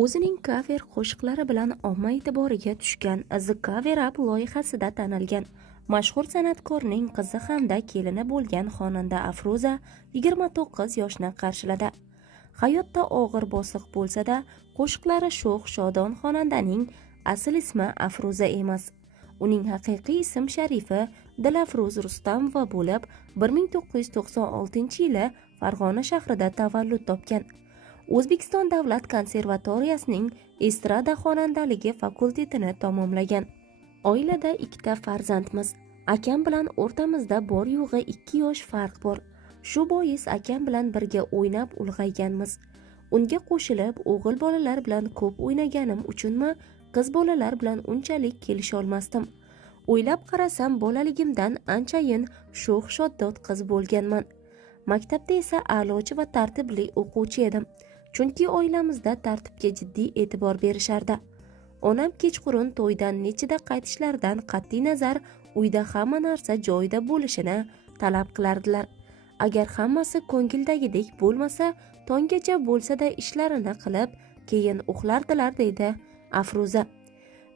O'zining cover qo'shiqlari bilan omma e'tiboriga tushgan The Cover Up loyihasida tanilgan mashhur san'atkorning qizi hamda kelini bo'lgan xonanda Afruza 29 yoshni qarshiladi. Hayotda og'ir bosiq bo'lsa-da, qo'shiqlari sho'x shodon xonandaning asl ismi Afruza emas. Uning haqiqiy ism sharifi Dilafruz Rustamova bo'lib, 1996-yili Farg'ona shahrida tavallud topgan. O'zbekiston Davlat konservatoriyasining estrada xonandaligi fakultetini tamomlagan. Oilada ikkita farzandmiz. Akam bilan o'rtamizda bor yo'g'i 2 yosh farq bor. Shu bois akam bilan birga o'ynab ulg'ayganmiz. Unga qo'shilib o'g'il bolalar bilan ko'p o'ynaganim uchunmi, qiz bolalar bilan unchalik kelisha olmasdim. O'ylab qarasam, bolaligimdan anchayin sho'x shoddod qiz bo'lganman. Maktabda esa a'lochi va tartibli o'quvchi edim. Chunki oilamizda tartibga jiddiy e'tibor berishardi. Onam kechqurun to'ydan nechida qaytishlaridan qat'iy nazar uyda hamma narsa joyida bo'lishini talab qilardilar. Agar hammasi ko'ngildagidek bo'lmasa, tonggacha bo'lsa-da ishlarini qilib, keyin uxlardilar deydi Afruza.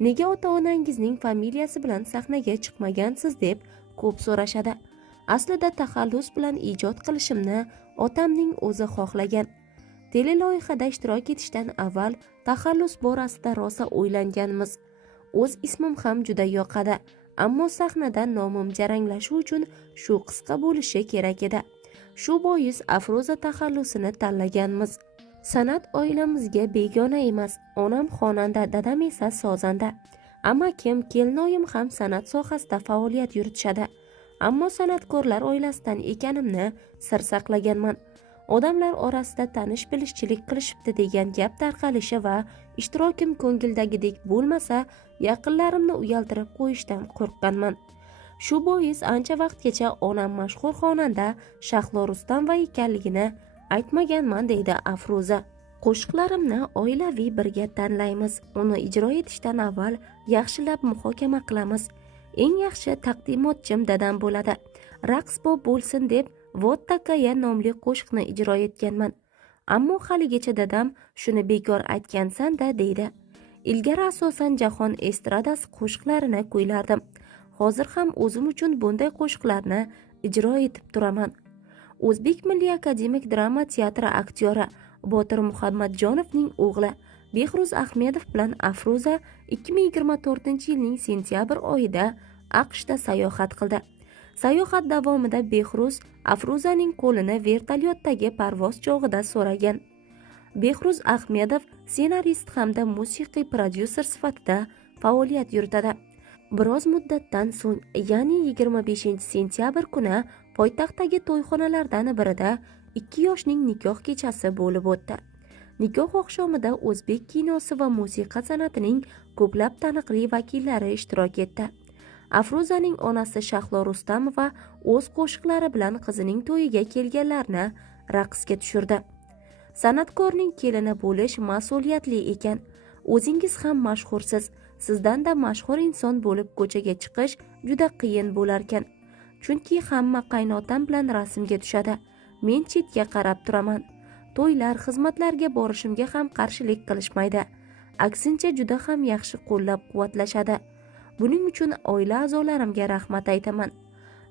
Nega ota-onangizning familiyasi bilan sahnaga chiqmagansiz deb ko'p so'rashadi. Aslida taxallus bilan ijod qilishimni otamning o'zi xohlagan. Teleloyihada ishtirok etishdan avval taxallus borasida rosa o'ylanganmiz. O'z ismim ham juda yoqadi, ammo sahnada nomim jaranglashi uchun shu qisqa bo'lishi kerak edi. Shu bois Afruza taxallusini tanlaganmiz. San'at oilamizga begona emas. Onam xonanda, dadam esa sozanda. Amakim, kelinoyim ham san'at sohasida faoliyat yuritishadi. Ammo san'atkorlar oilasidan ekanimni sir saqlaganman. Odamlar orasida tanish-bilishchilik qilishibdi degan gap tarqalishi va ishtirokim ko'ngildagidek bo'lmasa, yaqinlarimni uyaltirib qo'yishdan qo'rqqanman. Shu bois ancha vaqtgacha onam mashhur xonanda Shahlo Rustamova ekanligini aytmaganman deydi Afruza. Qo'shiqlarimni oilaviy birga tanlaymiz. Uni ijro etishdan avval yaxshilab muhokama qilamiz. Eng yaxshi taqdimotchim dadam bo'ladi. Raqs bo'lsin deb Vot takaya nomli qo'shiqni ijro etganman. Ammo haligacha dadam shuni bekor aytgansan-da deydi. Ilgari asosan jahon estradasi qo'shiqlarini kuylardim. Hozir ham o'zim uchun bunday qo'shiqlarni ijro etib turaman. O'zbek Milliy akademik drama teatri aktyori Botir Muhammadjonovning o'g'li Behruz Ahmedov bilan Afruza 2024-yilning sentyabr oyida AQShda sayohat qildi. Sayohat davomida Behruz Afruzaning qo'lini vertolyotdagi parvoz chog'ida so'ragan. Behruz Ahmedov ssenarist hamda musiqiy prodyuser sifatida faoliyat yuritadi. Biroz muddatdan so'ng, ya'ni 25-sentyabr kuni poytaxtdagi to'yxonalardan birida 2 yoshning nikoh kechasi bo'lib o'tdi. Nikoh oqshomida o'zbek kinosi va musiqa san'atining ko'plab taniqli vakillari ishtirok etdi. Afruzaning onasi Shahlo Rustamova o'z qo'shiqlari bilan qizining to'yiga kelganlarni raqsga tushirdi. San'atkorning kelini bo'lish mas'uliyatli ekan. O'zingiz ham mashhursiz. Sizdan-da mashhur inson bo'lib ko'chaga chiqish juda qiyin bo'larkan. Chunki hamma qaynotam bilan rasmga tushadi. Men chetga qarab turaman. To'ylar, xizmatlarga borishimga ham qarshilik qilishmaydi. Aksincha juda ham yaxshi qo'llab-quvvatlashadi. Buning uchun oila a'zolarimga rahmat aytaman.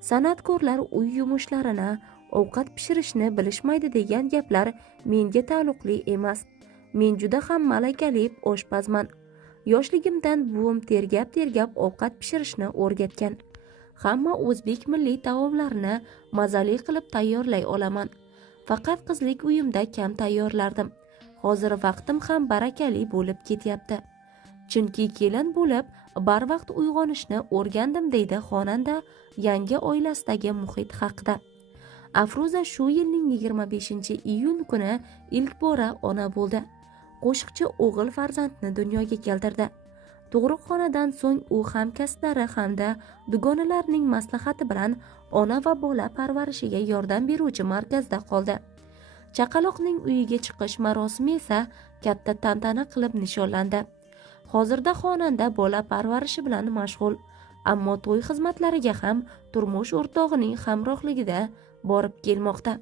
San'atkorlar uy yumushlarini, ovqat pishirishni bilishmaydi degan gaplar menga taalluqli emas. Men juda ham malakali oshpazman. Yoshligimdan buvim tergab ovqat pishirishni o'rgatgan. Hamma o'zbek milliy taomlarini mazali qilib tayyorlay olaman. Faqat qizlik uyimda kam tayyorlardim. Hozir vaqtim ham barakali bo'lib ketyapti. Chunki kelin bo'lib barvaqt uyg'onishni o'rgandim deydi xonanda yangi oilasidagi muhit haqida. Afruza shu yilning 25-iyun kuni ilk bora ona bo'ldi. Qo'shiqchi o'g'il farzandni dunyoga keltirdi. Tug'ruqxonadan so'ng u hamkasblari hamda dugonalarining maslahati bilan ona va bola parvarishiga yordam beruvchi markazda qoldi. Chaqaloqning uyiga chiqish marosimi esa katta tantana qilib nishonlandi. Hozirda xonanda bola parvarishi bilan mashg'ul, ammo to'y xizmatlariga ham turmush o'rtog'ining hamrohligida borib kelmoqda.